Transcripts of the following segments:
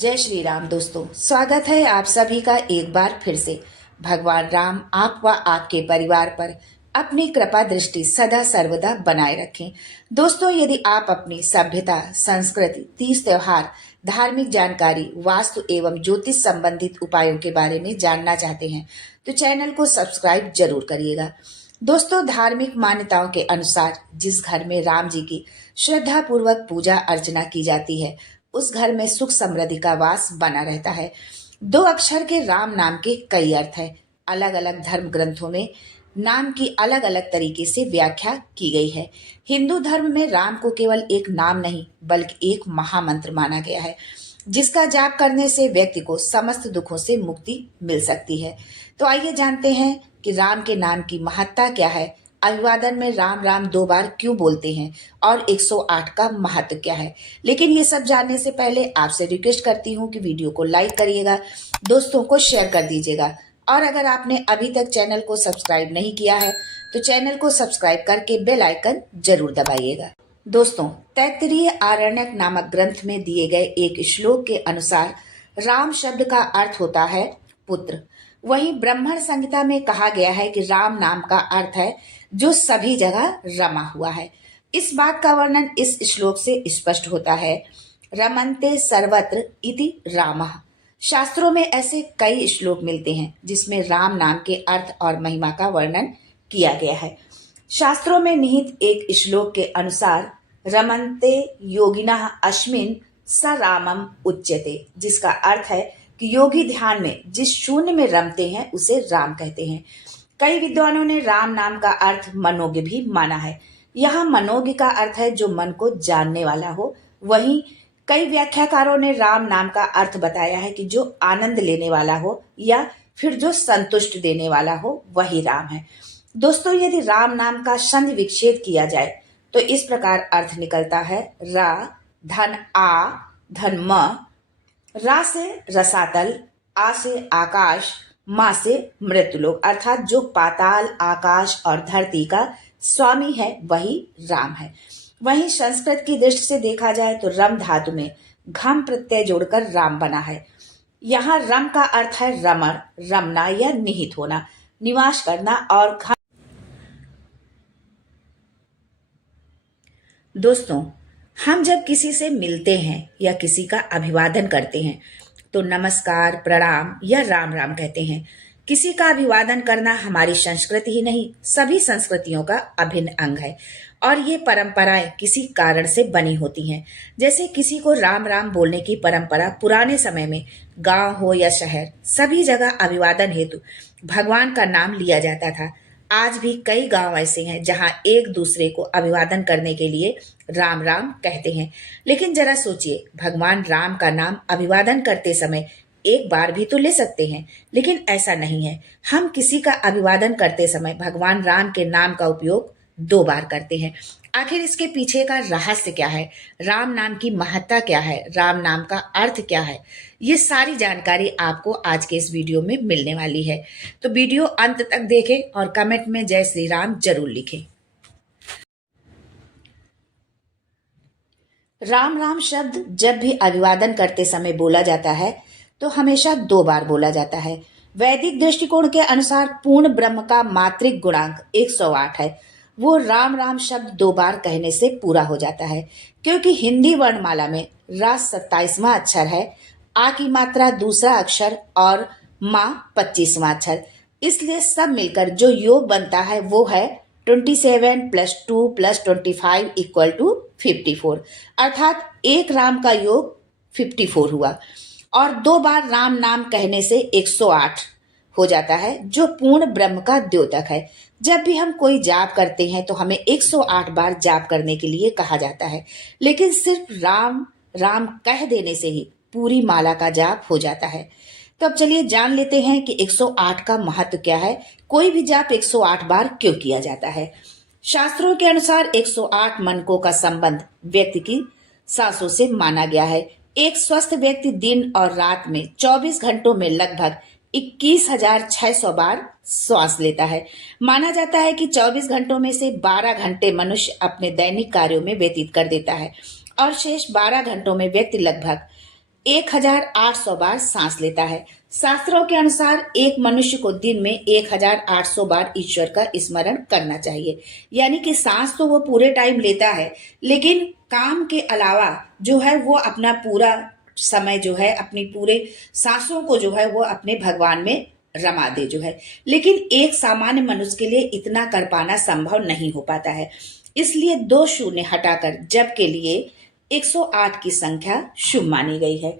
जय श्री राम दोस्तों, स्वागत है आप सभी का एक बार फिर से। भगवान राम आप व आपके परिवार पर अपनी कृपा दृष्टि सदा सर्वदा बनाए रखें। दोस्तों, यदि आप अपनी सभ्यता, संस्कृति, तीज त्योहार, धार्मिक जानकारी, वास्तु एवं ज्योतिष संबंधित उपायों के बारे में जानना चाहते हैं तो चैनल को सब्सक्राइब जरूर करिएगा। दोस्तों, धार्मिक मान्यताओं के अनुसार जिस घर में राम जी की श्रद्धा पूर्वक पूजा अर्चना की जाती है उस घर में सुख समृद्धि का वास बना रहता है। 2 अक्षर के राम नाम के कई अर्थ है। अलग अलग धर्म ग्रंथों में नाम की अलग अलग तरीके से व्याख्या की गई है। हिंदू धर्म में राम को केवल एक नाम नहीं बल्कि एक महामंत्र माना गया है, जिसका जाप करने से व्यक्ति को समस्त दुखों से मुक्ति मिल सकती है। तो आइए जानते हैं कि राम के नाम की महत्ता क्या है, अभिवादन में राम राम 2 बार क्यों बोलते हैं और 108 का महत्व क्या है। लेकिन ये सब जानने से पहले आपसे रिक्वेस्ट करती हूँ कि वीडियो को लाइक करिएगा, दोस्तों को शेयर कर दीजिएगा और अगर आपने अभी तक चैनल को सब्सक्राइब नहीं किया है तो चैनल को सब्सक्राइब करके बेल आइकन जरूर दबाइएगा। दोस्तों, तैत्तिरीय आरण्यक नामक ग्रंथ में दिए गए एक श्लोक के अनुसार राम शब्द का अर्थ होता है पुत्र। वहीं ब्राह्मण संहिता में कहा गया है कि राम नाम का अर्थ है जो सभी जगह रमा हुआ है। इस बात का वर्णन इस श्लोक से स्पष्ट होता है। रमन्ते सर्वत्र इति रामः। शास्त्रों में ऐसे कई श्लोक मिलते हैं जिसमें राम नाम के अर्थ और महिमा का वर्णन किया गया है। शास्त्रों में निहित एक श्लोक के अनुसार रमन्ते योगिनः अस्मिन् स रामम उच्यते, जिसका अर्थ है कि योगी ध्यान में जिस शून्य में रमते हैं उसे राम कहते हैं। कई विद्वानों ने राम नाम का अर्थ मनोज्ञ भी माना है। यहाँ मनोज्ञ का अर्थ है जो मन को जानने वाला हो। वहीं कई व्याख्याकारों ने राम नाम का अर्थ बताया है कि जो आनंद लेने वाला हो या फिर जो संतुष्ट देने वाला हो वही राम है। दोस्तों, यदि राम नाम का संधि विच्छेद किया जाए तो इस प्रकार अर्थ निकलता है रा धन आ धन म। रा से रसातल, आ से आकाश, माँ से मृत्युलोक, अर्थात जो पाताल, आकाश और धरती का स्वामी है वही राम है। वहीं संस्कृत की दृष्टि से देखा जाए तो रम धातु में घम प्रत्यय जोड़कर राम बना है। यहाँ रम का अर्थ है रमण, रमना या निहित होना, निवास करना और घम। दोस्तों, हम जब किसी से मिलते हैं या किसी का अभिवादन करते हैं तो नमस्कार, प्रणाम या राम राम कहते हैं। किसी का अभिवादन करना हमारी संस्कृति ही नहीं सभी संस्कृतियों का अभिन्न अंग है और ये परंपराएं किसी कारण से बनी होती हैं। जैसे किसी को राम राम बोलने की परंपरा पुराने समय में गांव हो या शहर सभी जगह अभिवादन हेतु भगवान का नाम लिया जाता था। आज भी कई गांव ऐसे हैं जहां एक दूसरे को अभिवादन करने के लिए राम राम कहते हैं। लेकिन जरा सोचिए, भगवान राम का नाम अभिवादन करते समय एक बार भी तो ले सकते हैं, लेकिन ऐसा नहीं है। हम किसी का अभिवादन करते समय भगवान राम के नाम का उपयोग 2 बार करते हैं। आखिर इसके पीछे का रहस्य क्या है, राम नाम की महत्ता क्या है, राम नाम का अर्थ क्या है, ये सारी जानकारी आपको आज के इस वीडियो में मिलने वाली है। तो वीडियो अंत तक देखें और कमेंट में जय श्री राम जरूर लिखें। राम राम शब्द जब भी अभिवादन करते समय बोला जाता है तो हमेशा 2 बार बोला जाता है। वैदिक दृष्टिकोण के अनुसार पूर्ण ब्रह्म का मात्रिक गुणांक 108 है। वो राम राम शब्द 2 बार कहने से पूरा हो जाता है। क्योंकि हिंदी वर्णमाला में रा 27वां अक्षर है, आ की मात्रा दूसरा अक्षर और माँ 25वां अक्षर, इसलिए सब मिलकर जो योग बनता है वो है 27 + 2 + 25 = 54, अर्थात एक राम का योग 54 हुआ और 2 बार राम नाम कहने से 108 हो जाता है जो पूर्ण ब्रह्म का द्योतक है। जब भी हम कोई जाप करते हैं तो हमें 108 बार जाप करने के लिए कहा जाता है, लेकिन सिर्फ राम राम कह देने से ही पूरी माला का जाप हो जाता है। तो अब चलिए जान लेते हैं कि 108 का महत्व क्या है, कोई भी जाप 108 बार क्यों किया जाता है। शास्त्रों के अनुसार 108 मनकों का संबंध व्यक्ति की सांसों से माना गया है। एक स्वस्थ व्यक्ति दिन और रात में 24 घंटों में लगभग 21,600 बार श्वास लेता है। माना जाता है कि 24 घंटों में से 12 घंटे मनुष्य अपने दैनिक कार्यों में व्यतीत कर देता है और शेष 12 घंटों में व्यक्ति लगभग 1800 बार सांस लेता है। शास्त्रों के अनुसार एक मनुष्य को दिन में 1800 बार ईश्वर का स्मरण करना चाहिए। यानी कि सांस तो वो पूरे टाइम लेता है, लेकिन काम के अलावा जो है वो अपना पूरा समय जो है अपनी पूरे सांसों को जो है वो अपने भगवान में रमा दे जो है। लेकिन एक सामान्य मनुष्य के लिए इतना कर पाना संभव नहीं हो पाता है। इसलिए 2 शून्य हटाकर जप के लिए 108 की संख्या शुभ मानी गई है,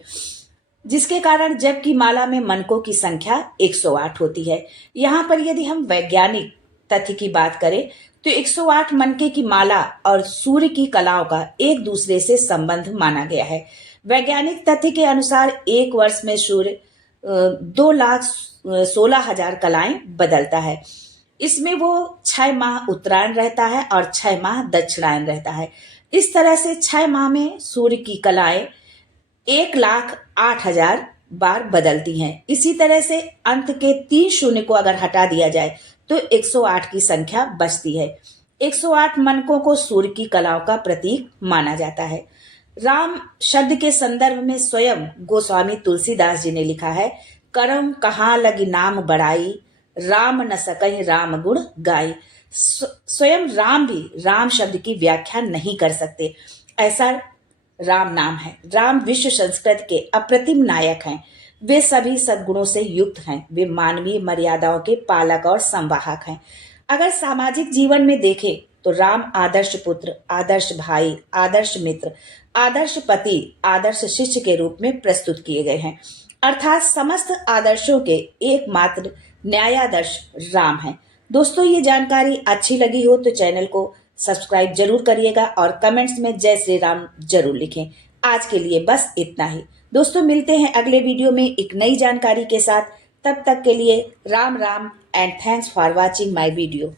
जिसके कारण जप की माला में मनकों की संख्या 108 होती है। यहाँ पर यदि हम वैज्ञानिक तथ्य की बात करें तो 108 मनके की माला और सूर्य की कलाओं का एक दूसरे से संबंध माना गया है। वैज्ञानिक तथ्य के अनुसार एक वर्ष में सूर्य 2,16,000 कलाएं बदलता है। इसमें वो 6 माह उत्तरायण रहता है और 6 माह दक्षिणायन रहता है। इस तरह से 6 माह में सूर्य की कलाएं 1,08,000 बार बदलती हैं। इसी तरह से अंत के 3 शून्य को अगर हटा दिया जाए तो 108 की संख्या बचती है। 108 मनकों को सूर्य की कलाओं का प्रतीक माना जाता है। राम शब्द के संदर्भ में स्वयं गोस्वामी तुलसीदास जी ने लिखा है, करम कहाँ लगी नाम बड़ाई, राम न सकहि राम गुण गाई। स्वयं राम भी राम शब्द की व्याख्या नहीं कर सकते, ऐसा राम नाम है। राम विश्व संस्कृत के अप्रतिम नायक हैं। वे सभी सद्गुणों से युक्त हैं। वे मानवीय मर्यादाओं के पालक और संवाहक हैं। अगर सामाजिक जीवन में देखें तो राम आदर्श पुत्र, आदर्श भाई, आदर्श मित्र, आदर्श पति, आदर्श शिष्य के रूप में प्रस्तुत किए गए हैं। अर्थात समस्त आदर्शों के एकमात्र न्यायादर्श राम हैं। दोस्तों, ये जानकारी अच्छी लगी हो तो चैनल को सब्सक्राइब जरूर करिएगा और कमेंट्स में जय श्री राम जरूर लिखें। आज के लिए बस इतना ही। दोस्तों, मिलते हैं अगले वीडियो में एक नई जानकारी के साथ। तब तक के लिए Ram Ram and thanks for watching my video.